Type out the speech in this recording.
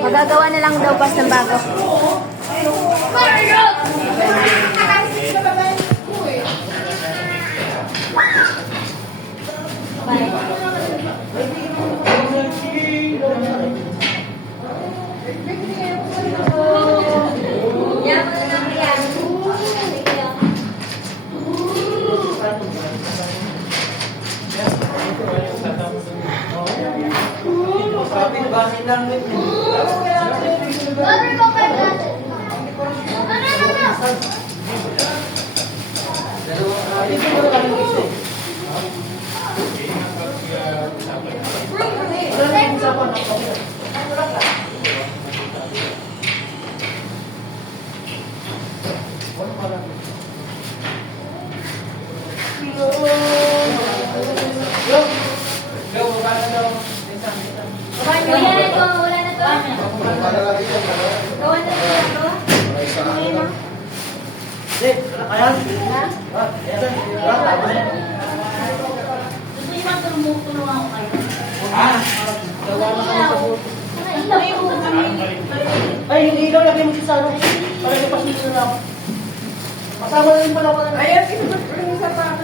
Magagawa na lang daw pas ng bago. Bakit lang Wala na to, wala na to. Gawa na to. Ngayon na. Ayan. Gusto niyo bang tulungan ko kayo? Ay, hindi ilaw lagay mo sa ano. Para ipasin na lang. Kasama na rin pala ko. Ayan, isa pa.